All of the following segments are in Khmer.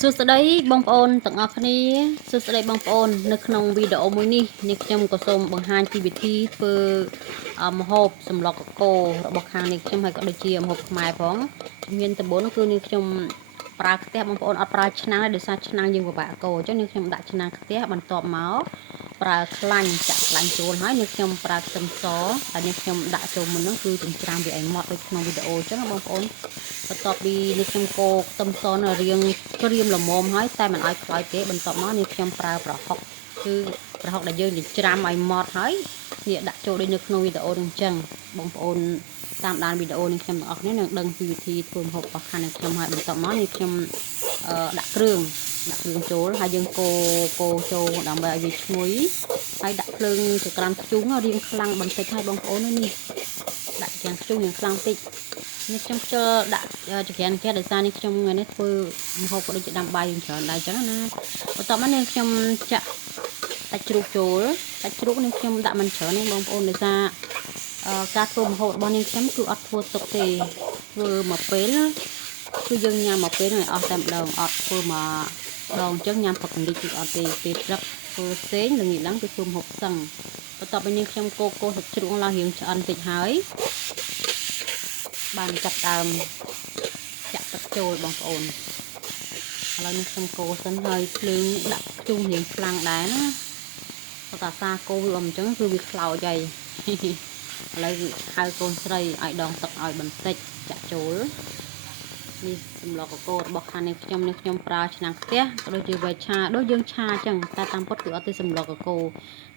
សួស្តីបងប្អូនទាំងអស់គ្នាសួស្តីបងប្អូននៅក្នុងវីដេអូមួយនេះខ្ញុំក៏សូមបង្ហាញពីវិធីធ្វើម្ហូបសម្លកកូររបស់ខាងនេះខ្ញុំហើយក៏ដូចជាម្ហូបខ្មែរផងជំហានដំបូងនោះគឺខ្ញុំប្រើខ្ទះបងប្អូនអត់ប្រើឆ្នាំងទេដោយសារឆ្នាំងយើងពិបាកកូរអញ្ចឹងខ្ញុំដាក់ឆ្នាំងខ្ទះបន្ទាប់មកប្រើខ្លាញ់ចាក់ខ្លាញ់ចូលហើយខ្ញុំប្រើខ្ទឹមសហើយខ្ញុំដាក់ចូលមុននោះគឺចិញ្ច្រាំវាឲ្យម៉ត់ដូចក្នុងវីដេអូអញ្ចឹងបងប្អូនបន្ទាប់ពីខ្ញុំកូរខ្ទឹមសនៅរាងក្រៀមល្មមហើយតែមិនឲ្យខ្លោចទេបន្ទាប់មកខ្ញុំប្រើប្រហុកគឺប្រហុកដែលយើងចិញ្ច្រាំឲ្យម៉ត់ហើយនេះដាក់ចូលដូចនៅក្នុងវីដេអូនេះអញ្ចឹងបងប្អូនតាមដានវីដេអូនេះខ្ញុំទាំងអស់គ្នានឹងដឹងពីវិធីធ្វើម្ហូបរបស់ខាងនេះខ្ញុំហើយបន្ទាប់មកនេះខ្ញុំដាក់គ្រឿងចូលហើយយើងកូរចូលដើម្បីឲ្យវាឈ្ងុយហើយដាក់ភ្លើងចក្រានខ្ជុងរៀងខ្លាំងបន្តិចហើយបងប្អូននេះដាក់ចក្រានខ្ជុងរៀងខ្លាំងបន្តិចនេះខ្ញុំខ្ជិលដាក់ចក្រានដោយសារនេះខ្ញុំថ្ងៃនេះធ្វើម្ហូបក៏ដូចជាដាំបាយយើងច្រើនដែរអញ្ចឹងណាបន្ទាប់មកនេះខ្ញុំចាក់សាច់ជ្រូកចូលសាច់ជ្រូកនេះខ្ញុំដាក់មិនច្រើនទេបងប្អូនដោយសារការធ្វើម្ហូបរបស់នេះខ្ញុំគឺអត់ធ្វើទុកទេធ្វើមួយពេលគឺយើងញ៉ាំមួយពេលហ្នឹងឲ្យអស់តែម្ដងអត់ធ្វើមកដងអញ្ចឹងញ៉ាំផឹកកន្លិចគឺអត់ទេពេលព្រឹកធ្វើផ្សេងល្ងាចឡើងគឺធ្វើម្ហូបសឹងបន្ទាប់ពីនេះខ្ញុំកូរសាច់ជ្រូកឡើងរៀងឆ្អិនតិចហើយបានចាប់ដើមចាក់ទឹកចូលបងប្អូនឥឡូវនេះខ្ញុំកូរសិនហើយភ្លើងដាក់ខ្ជុំរៀងខ្លាំងដែរណាបើតាសាកូរវាអញ្ចឹងគឺវាខ្លោចហើយឥឡូវហៅកូនស្រីឲ្យដងទឹកឲ្យបន្តិចចាក់ចូលនេះសម្លកកូររបស់ខាងនេះខ្ញុំប្រើឆ្នាំងខ្ទះក៏ដូចជាវែកឆាដូចយើងឆាអញ្ចឹងតែតាមពិតគឺអត់ទេសម្លកកូរ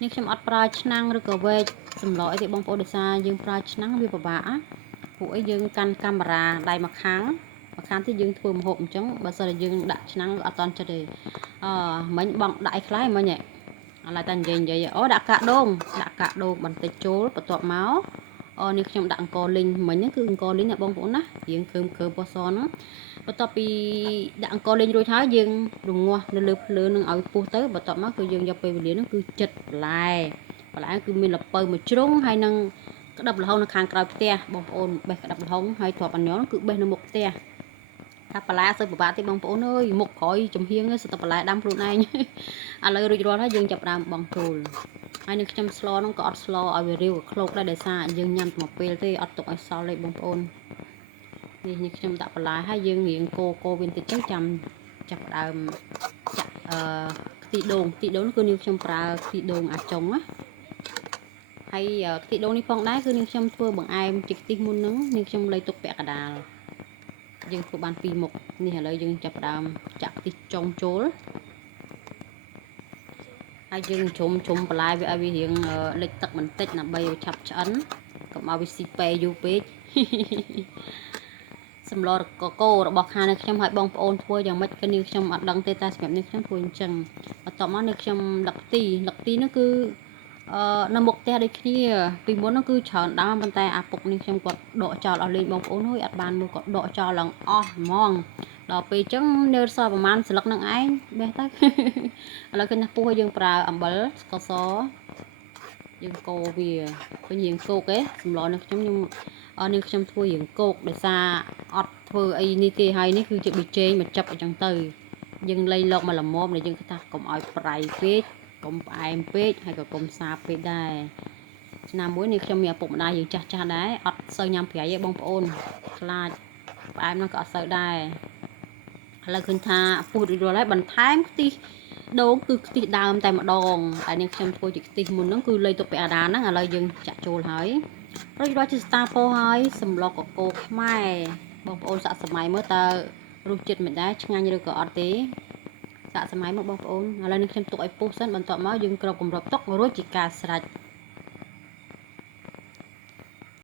នេះខ្ញុំអត់ប្រើឆ្នាំងឬក៏វែកសម្លអីទេបងប្អូនដោយសារយើងប្រើឆ្នាំងវាពិបាកពួកអីយើងកាន់កាមេរ៉ាដៃមួយខាងទៀតយើងធ្វើម្ហូបអញ្ចឹងបើសិនតែយើងដាក់ឆ្នាំងអត់តន់ចិត្តទេមិញបងដាក់អីខ្លះមិញឥឡូវតែនិយាយអូដាក់កាដូងបន្តិចចូលបន្ទាប់មកនេះខ្ញុំដាក់អង្ករលីងមិញហ្នឹងគឺអង្ករលីងណាបងប្អូនណារៀងគ្រើមពណ៌សហ្នឹងបន្ទាប់ពីដាក់អង្ករលីងរួចហើយយើងរងាស់នៅលើភ្លើងនឹងឲ្យពុះទៅបន្ទាប់មកគឺយើងយកពេលវេលាហ្នឹងគឺចិត្តបន្លែគឺមានល្ពៅមួយជ្រុងហើយនឹងក្តាប់ល្ហុងនៅខាងក្រោយផ្ទះបងប្អូនបេះក្តាប់ល្ហុងហើយទ្រាប់អញ្ញលគឺបេះនៅមុខផ្ទះថាបន្លែអត់សូវពិបាកទេបងប្អូនអើយមុខក្រោយចំហៀងសិតតែបន្លែដាំខ្លួនឯងឥឡូវរួចរាល់ហើយយើងចាប់ដើមបង់ចូលហើយនឹងខ្ញុំស្លនោះក៏អត់ស្លឲ្យវារាវក្លោកដែរដោយសារយើងញ៉ាំតែមួយពេលទេអត់ទុកឲ្យសល់ទេបងប្អូននេះខ្ញុំដាក់បន្លែហើយយើងរៀងកូរវាបន្តិចទៅចាប់ដើមចាក់ខ្ទិះដូងគឺនេះខ្ញុំប្រើខ្ទិះដូងអាចុងណាហើយខ្ទិះដូងនេះផងដែរគឺនេះខ្ញុំធ្វើបង្អែមជាខ្ទិះមុនហ្នឹងនេះខ្ញុំលៃទុកពាក់កដាលយើងធ្វើបាន2មុខនេះឥឡូវយើងចាប់ដើមចាក់ខ្ទិះចុងចូលហើយយើងជ្រុំបន្លែវាឲ្យវារៀងលិចទឹកបន្តិចដើម្បីឲ្យឆាប់ឆ្អិនកុំឲ្យវាស៊ីប៉ែយូរពេកសម្លកកូររបស់ខាងនេះខ្ញុំឲ្យបងប្អូនធ្វើយ៉ាងម៉េចក៏នាងខ្ញុំអត់ដឹងទេតែសម្រាប់នាងខ្ញុំធ្វើអញ្ចឹងបន្ទាប់មកនាងខ្ញុំដឹកទីនោះគឺនៅមុខផ្ទះដូចគ្នាពីមុននោះគឺច្រើនដើមប៉ុន្តែអាពុកនេះខ្ញុំគាត់ដកចោលអស់លេងបងប្អូនអើយអត់បានមើលគាត់ដកចោលឡើងអស់ហ្មងដល់ពេលអញ្ចឹងនៅសល់ប្រហែលស្លឹកនឹងឯងបេះទៅឥឡូវឃើញថាពុះយើងប្រើអំបិលស្ករសយើងកូរវាឃើញរៀងគោកទេសម្លនេះខ្ញុំធ្វើរៀងគោកដោយសារអត់ធ្វើអីនេះទេហើយនេះគឺជាប៊ីចេងមកចាប់អញ្ចឹងទៅយើងលៃលកមកល្មមដែលយើងថាកុំឲ្យប្រៃពេកកុំផ្អែមពេកហើយក៏កុំសាបពេកដែរឆ្នាំមួយនេះខ្ញុំមានឪពុកម្ដាយយើងចាស់ដែរអត់សូវញ៉ាំប្រៃទេបងប្អូនខ្លាចផ្អែមនោះក៏អត់សូវដែរឥឡូវឃើញថាពុះរួចរាល់ហើយបន្ថែមខ្ទិះដូងគឺខ្ទិះដើមតែម្ដងតែនេះខ្ញុំធ្វើជាខ្ទិះមុនហ្នឹងគឺលៃទុកពាក់កណ្ដាលហ្នឹងឥឡូវយើងចាក់ចូលហើយរួចរាល់ជាស្តាពោហើយសម្លកកូរខ្មែរបងប្អូនសាកសម័យមើលតើរសជាតិមិនដែរឆ្ងាញ់ឬក៏អត់ទេសាកសម័យមកបងប្អូនឥឡូវនេះខ្ញុំទុកឲ្យពុះសិនបន្ទាប់មកយើងគ្របគម្របទុករួចជាការស្រេច